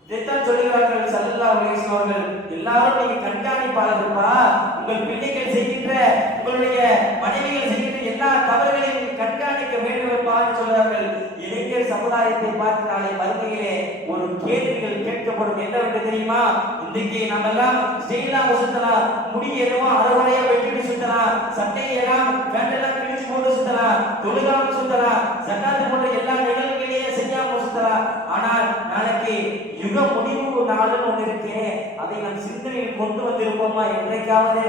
இதைத்தான் சொல்லுகிறார்கள் ஸல்லல்லாஹு அலைஹி வஸல்லம் அவர்கள். எல்லாரும் நீங்க கண்காணிப்பாளர்கள்ப்பா, உங்கள் பிள்ளைகள் செய்கின்ற, உங்களுடைய மனைவிகள் செய்கின்ற எல்லா தவறுகளையும் நீங்க கண்காணிக்க வேண்டும் என்று சொல்கிறார்கள். இளைஞர் சமுதாயத்தை பார்த்து நாளை மறுமையிலே ஒரு கேள்விகள் கேட்கப்படும். என்னவென்று தெரியுமா? இன்றைக்கு நம்ம எல்லாம் ஸ்டைலாக சுத்தலாம், முடி என்னவோ அரைவரையா வெட்டிட்டு சுத்தலாம், சட்டையை எல்லாம் பேண்டெல்லாம் கிழிச்சு போட்டு சுத்தலாம், தொழுகாம சுத்தலாம், ஜகாத் போன்ற எல்லா நிகழ்வுகளையே செய்யாம சுத்தலாம். ஆனால் நாளைக்கு யுக முடிவு நாளுன்னு ஒன்று இருக்கு, அதை நம் சிந்தனையில் கொண்டு வந்திருப்போமா? என்றைக்காவது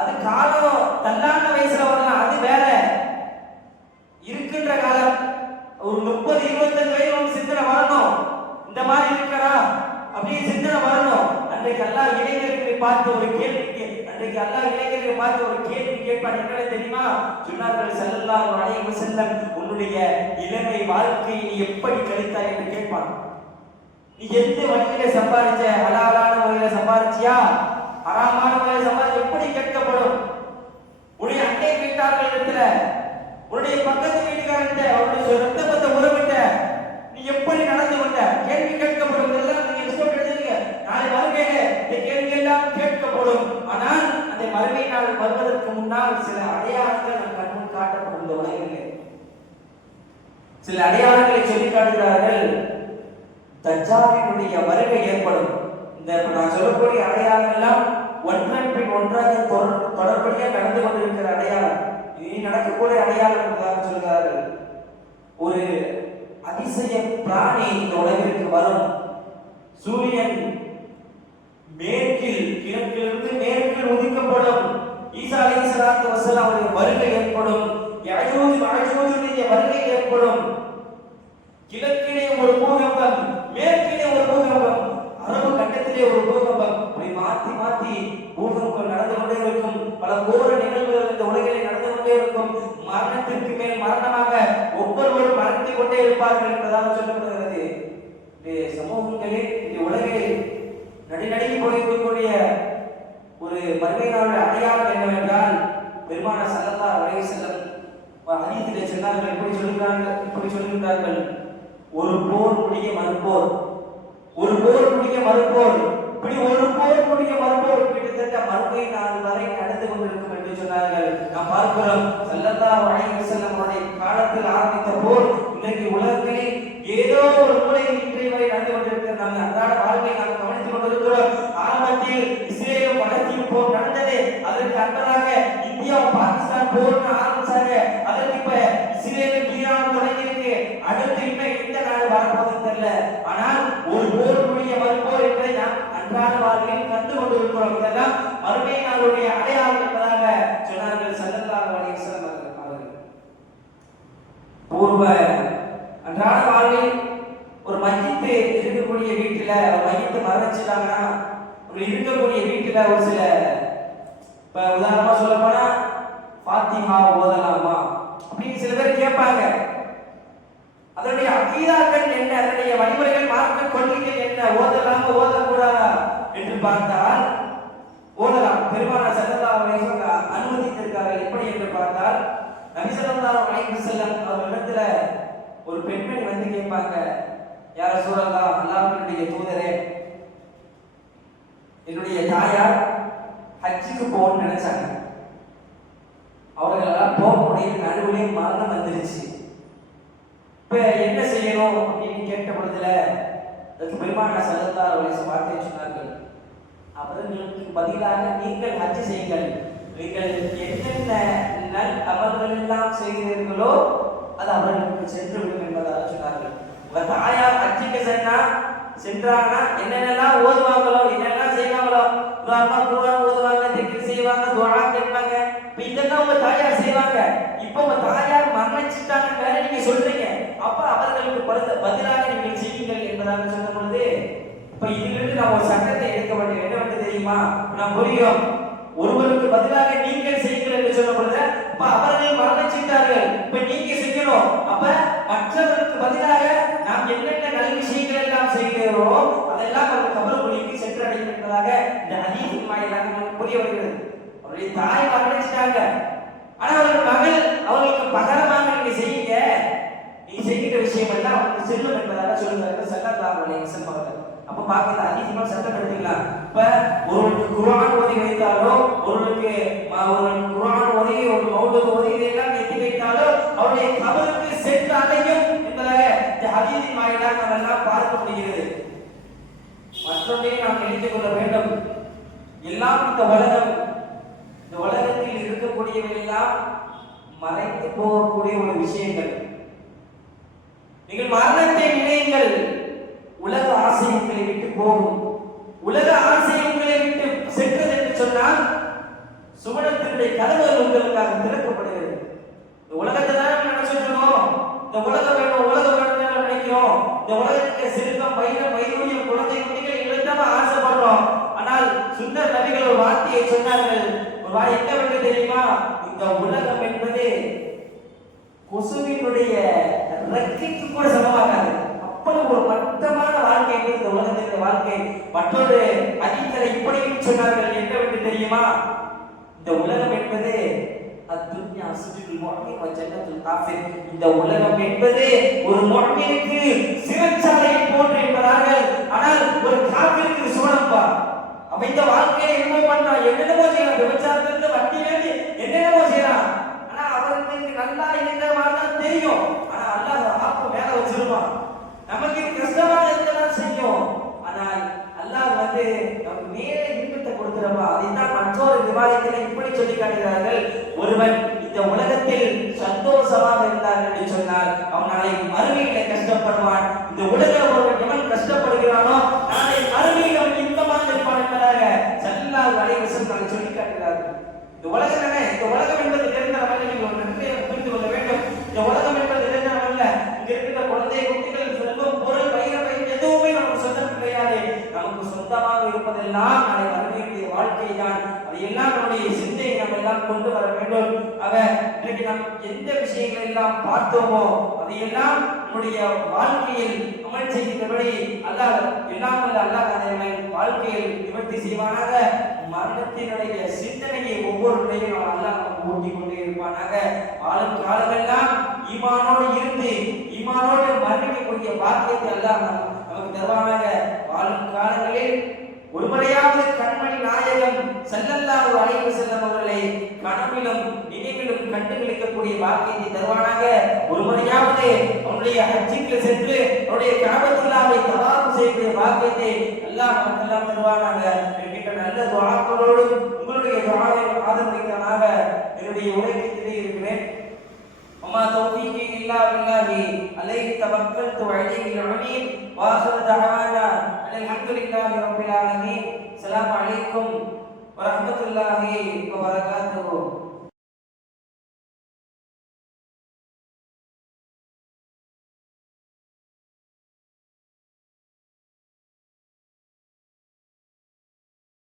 அது காலம் தன்னான வயசுல வரலாம், அது வேற. இருக்கின்ற காலம் ஒரு 30-25 வயது சிந்தனை வரணும், இந்த மாதிரி இருக்கிறா அப்படியே சிந்தனை வரணும். அன்றைக்கு அல்லாஹ் இளைஞர்களை பார்த்து ஒரு கேள்வி, அன்றைக்கு அல்லாஹ் இளைஞர்களை பார்த்து ஒரு கேள்வி கேட்பான். என்ன தெரியுமா? சொன்னார்கள் ஸல்லல்லாஹு அலைஹி வஸல்லம், உன்னுடைய இளமை வாழ்க்கையை நீ எப்படி கழித்தாய் என்று கேட்பான். நீ எந்த வழியில சம்பாதிச்ச? ஹலாலான முறையில சம்பாதிச்சியா, ஹராமான முறையில சம்பாதிச்ச? எப்படி கேட்கப்படும். உன்னுடைய அண்டை வீட்டார்கள் இடத்துல, உன்னுடைய பக்கத்து வீட்டுக்காரர்கிட்ட, அவருடைய ரத்த பந்த உறவிட்ட நீ எப்படி நடந்து கொண்ட கேள்வி கேட்கப்படும். எல்லாம் நீங்க எக்ஸ்போர்ட் எடுத்துங்க, நாளை மறுமையிலே இந்த கேள்வி எல்லாம் கேட்கப்படும். ஆனால் அந்த மறுமை நாள் வருவதற்கு முன்னால் சில அடையாளங்கள் நம் கண்முன் காட்டப்படும். இந்த உலகிலே சில அடையாளங்களை சொல்லி காட்டுகிறார்கள். தஜ்ஜாலினுடைய வருகை ஏற்படும். இந்த நான் சொல்லக்கூடிய அடையாளங்கள் எல்லாம் ஒன்றன் பின் ஒன்றாக தொடர்படியாக நடந்து கொண்டிருக்கிற அடையாளம். இனி நடக்கக்கூடிய அடையாளம் சொல்கிறார்கள். ஒரு அதிசய பிராணி இந்த உலகிற்கு வரும். சூரியன் மேற்கில், கிழக்கிலிருந்து மேற்கில் உதிக்கப்படும். ஈசா அலைஹிஸ்ஸலாத்து வஸலாம் அவருடைய வருகை ஏற்படும். யஜூஜ் மஜூஜுடைய வருகை ஏற்படும். கிழக்கிலே ஒரு பூகம்பம், மேற்கிலே ஒரு பூகம்பம், அரபு கண்டத்திலே ஒரு பூகம்பம், இப்படி மாற்றி மாற்றி பூகம்பம் நடந்து கொண்டே இருக்கும். பல கோர நிகழ்வுகள் இந்த உலகிலே நடந்து கொண்டே இருக்கும். மரணத்திற்கு மேல் மரணமாக ஒவ்வொருவரும் மரணித்துக் கொண்டே இருப்பார்கள் என்பதாக சொல்லப்படுகிறது. சமூகங்களில் இந்த உலகில் நடுநடுங்கி போயிருக்கக்கூடிய ஒரு மறுமை நாள் அடையாளம் என்னவென்றால் பெருமான ஸல்லல்லாஹு அலைஹி வஸல்லம் ஹதீஸிலே சொன்னார்கள், இப்படி சொல்கிறார்கள், ஒரு போர் முடிய மறுப்போர், ஒரு போர் முடிய மறுப்போர், இப்படி ஒரு போர் முடிய மறுப்போர் கிட்டத்தட்ட மறுமை நாள் வரை நடந்து கொண்டிருக்கும் என்று சொன்னார்கள். நாம் பார்க்கிறோம், ஸல்லல்லாஹு அலைஹி வஸல்லம் அவருடைய காலத்தில் ஆரம்பித்த போர் இன்றைக்கு உலகத்தில் ஏதோ ஒரு மூலையில் இன்றைய வரை நடந்து கொண்டிருக்கிறது. நாம் அன்றாட வாழ்வை நாம் கவனித்துக் கொண்டிருக்கிறோம். ஆரம்பத்தில் இஸ்ரேல் பலஸ்தீன் போர் நடந்தது, அதற்கு அடுத்ததாக இந்தியா பாகிஸ்தான் போர் ஆரம்பிச்சாங்க, அதற்கு இப்ப இஸ்ரேல் ஈரான் தொடங்கியிருக்கு, அடுத்து இன்னும் எந்த நாடு வரப்போகுது தெரியல. ஆனால் ஒரு போர் முடிய மறுப்போர் என்பதை நாம் அன்றாட வாழ்வில் கண்டு கொண்டிருக்கிறோம். இதெல்லாம் மறுமை நாளுடைய அடையாளம் என்பதாக சொன்னார்கள் ஸல்லல்லாஹு அலைஹி வஸல்லம் அவர்கள். பூர்வ அன்றாட வாழ்வில் ஒரு மையத்து இருக்கக்கூடிய வீட்டுல ஒரு மையத்தை மறைச்சிட்டாங்கன்னா ஒரு இருக்கக்கூடிய வீட்டுல ஒரு சில இப்ப உதாரணமா சொல்ல போனா ஃபாத்திஹா ஓதலாமா அப்படின்னு சில பேர் கேட்பாங்க. அதனுடைய அகீதாக்கள் என்ன, அதனுடைய வழிமுறைகள், மார்க்க கொள்கைகள் என்ன, ஓதலாமா ஓதக்கூடாதா என்று பார்த்தால் ஓதலாம். பெருமானார் ஸல்லல்லாஹு அலைஹி வஸல்லம் அனுமதித்திருக்கிறார்கள். எப்படி என்று பார்த்தால் நபி ஸல்லல்லாஹு அலைஹி வஸல்லம் அவர்களிடத்துல ஒரு பெண்மணி வந்து கேட்பாங்க, யா ரசூலல்லாஹ், அல்லாஹ்வுடைய தூதரே, என்னுடைய தாயார் ஹஜ்ஜுக்கு போகணும்னு நினைச்சாங்க, அவர்களெல்லாம் போக முடியும், நடுவுலே மரணம் வந்துருச்சு, இப்ப என்ன செய்யணும் அப்படின்னு கேட்ட பொழுதுல அதுக்கு பெருமானார் ஸல்லல்லாஹு அலைஹி வஸல்லம் வார்த்தை சொன்னார்கள், அவர்களுக்கு பதிலாக நீங்கள் ஹஜ் செய்யுங்கள், நீங்கள் என்னென்ன நல் அமல்கள் எல்லாம் செய்கிறீர்களோ அது அவர்களுக்கு சென்று விடும் என்பதாக சொன்னார்கள். உங்க தாயார் ஹஜ்ஜுக்கு சென்றாங்கன்னா என்னென்னலாம் ஓதுவாங்களோ, என்னென்னலாம் செய்வாங்களோ, குர்ஆன் ஓதுவாங்க, திக்ர் செய்வாங்க, துஆ கேட்பாங்க, இப்ப இதெல்லாம் உங்க தாயார் செய்வாங்க. இப்ப உங்க தாயார் மரணிச்சிட்டாங்க வேற நீங்க சொல்றீங்க, அப்ப அவர்களுக்கு பதிலாக நீங்கள் செய்யுங்கள் என்பதாக சொன்ன பொழுது இப்ப இதிலிருந்து நாம் ஒரு சட்டத்தை எடுக்க வேண்டும். என்னவென்று தெரியுமா? நாம் புரியும், ஒருவருக்கு பதிலாக நீங்கள் செய்யுங்கள் என்று சொல்ல பொழுது இப்ப அவர்கள் மரணிச்சிட்டார்கள், இப்ப நீங்க செய்யணும். அப்ப மற்றவருக்கு பதிலாக நாம் என்னென்ன நல்ல விஷயங்கள் எல்லாம் செய்கிறோமோ அதெல்லாம் அவர்கள் கபருக்குழிக்கு சென்றடையும் என்பதாக இந்த ஹதீஸின் வாயிலாக நமக்கு புரிய வருகிறது. அவருடைய தாய் மரணிச்சிட்டாங்க, ஆனா அவர்கள் மகள் அவர்களுக்கு பகரமாக நீங்க செய்யுங்க, நீ செய்கிற விஷயம் எல்லாம் அவங்களுக்கு செல்லும் என்பதாக சொல்லுகிறார்கள் ஸல்லல்லாஹு அலைஹி வஸல்லம் அவர்கள். அப்ப பாக்கிற அதிகமா சட்டம் எடுத்துக்கலாம். இப்ப ஒருவருக்கு குர்ஆன் ஓதி வைத்தாலோ, ஒருவருக்கு குர்ஆன் ஓதி ஒரு மௌலூத் ஓதி இதெல்லாம் எத்தி வைத்தாலோ அவருடைய கபருக்கு சென்று அடையும் என்பதாக இந்த ஹதீஸின் வாயிலாக நாம் எல்லாம் பார்க்க முடிகிறது. மற்றொன்றே நாம் நினைத்துக் கொள்ள வேண்டும், எல்லாம் இந்த உலகத்தில் இருக்கக்கூடியவை எல்லாம் மறைத்து போகக்கூடிய ஒரு விஷயங்கள். நீங்கள் மரணத்தை நினையுங்கள், உலக ஆசை உங்களை விட்டு போகும். உலக ஆசை உங்களை விட்டு சென்றது என்று சொன்னால் சுவனத்தினுடைய கதவுகள் உங்களுக்காக திறக்கப்படுகிறது. இந்த உலகத்தை தான் நினைச்சிட்டு இருக்கோம், இந்த உலகம் வேணும் நினைக்கிறோம், இந்த உலகத்துக்கு செல்வம், வைரூரியம், குழந்தை குட்டிகள் இவற்றை ஆசைப்படுறோம். ஆனால் சுந்தர் நபிகள் ஒரு வார்த்தையை சொன்னார்கள், ஒரு வாய் என்னவென்று தெரியுமா? இந்த உலகம் என்பது கொசுவினுடைய ரெக்கைக்கு கூட சமமாகாது. அவ்வளவு ஒரு மட்டமான வாழ்க்கை இந்த உலகத்தின் வாழ்க்கை. மற்றொரு ஹதீஸில் இப்படியும் சொன்னார்கள், என்னவென்று தெரியுமா? இந்த உலகம் என்பது அத்துன்யா சுஜுல் முஃமின் வ ஜன்னத்துல் காஃபிர். இந்த உலகம் என்பது ஒரு முஃமினுக்கு சிறைச்சாலை போன்று என்பார்கள், ஆனால் ஒரு காஃபிருக்கு சுவனம்பா. அவன் இந்த வாழ்க்கையை என்னமோ பண்றான், என்னென்னமோ செய்யறான், விபச்சாரத்திலிருந்து வட்டியிலிருந்து என்னென்னமோ செய்யறான். ஆனா அவருக்கு நல்லா இருக்கிற மாதிரி தான் தெரியும், ஆனா அல்லாஹ் ஆப்பு மேல வச்சிருப்பான். நமக்கு கஷ்டமாக இருக்கலாம் செய்யும், ஆனால் அல்லாஹ் நமக்கு மேலே இன்பத்தை கொடுக்கிறப்பா. அதைத்தான் மற்றொரு விவாதத்தில் இப்படி சொல்லி காட்டுகிறார்கள், ஒருவன் இந்த உலகத்தில் சந்தோஷமாக இருந்தான் என்று சொன்னால் அவன் நாளை மறுமையில கஷ்டப்படுவான். இந்த உலகில் ஒருவன் எவன் கஷ்டப்படுகிறானோ நாளை மறுமையில் அவன் இன்பமாக இருப்பான் என்பதாக ஸல்லல்லாஹு அலைஹி வஸல்லம் சொல்லி காட்டுகிறார்கள். இந்த உலகம் என்ன? இந்த உலகம் என்பது நிரந்தரமல்ல. நீங்கள் ஒரு நன்மையை புரிந்து கொள்ள வேண்டும். இந்த உலகம் என்பது நிரந்தரமல்ல. இங்க இருக்கிற குழந்தை, குட்டிகள், செல்வம், பொருள், வைரம் எதுவுமே நமக்கு சொந்தம் கிடையாது. நமக்கு சொந்தமாக இருப்பதெல்லாம் நாளை மறுமையுடைய வாழ்க்கை தான். அதையெல்லாம் நம்முடைய சிந்தையை நம்ம எல்லாம் கொண்டு வர வேண்டும். இன்றைக்கு நாம் எந்த விஷயங்களை எல்லாம் பார்த்தோமோ அதையெல்லாம் உங்களுடைய வாழ்க்கையில் அமல் செய்கின்றபடி அல்லாஹ் எல்லாம் வல்ல அல்லாஹ் அதை வாழ்க்கையில் நிவர்த்தி செய்வானாக. மரணத்தினுடைய சிந்தனையை ஒவ்வொருவரையும் அல்லாஹ் ஊட்டி கொண்டே இருப்பானாக. வாழும் காலமெல்லாம் ஈமானோடு இருந்து ஈமானோடு மரணிக்கக்கூடிய பாக்கியத்தை அல்லாஹ் நமக்கு தருவானாக. வாழும் காலங்களில் ஒரு முறையாவது கண்மணி நாயகம் ஸல்லல்லாஹு அலைஹி வஸல்லம் அவர்களை கனவிலும் நினைவிலும் கண்டு களிக்கக்கூடிய பாக்கியத்தை தருவானாக. ஒரு முறையாவது அவருடைய ஹஜ்ஜுக்கு சென்று அவருடைய கஅபத்துல்லாஹை தவாஃப் செய்யக்கூடிய பாக்கியத்தை அல்லாஹ் நமக்கெல்லாம் தருவானாக. என்கின்ற நல்ல துஆக்களோடு உங்களுடைய துஆவை ஆதரவிக்கனாக என்னுடைய உரைக்கு தெரிவிக்கிறேன். وما توفيقي إلا بالله عليه توكلت وعليه العليم وآخر دعوانا أن الحمد لله رب العالمين. السلام عليكم ورحمة الله وبركاته.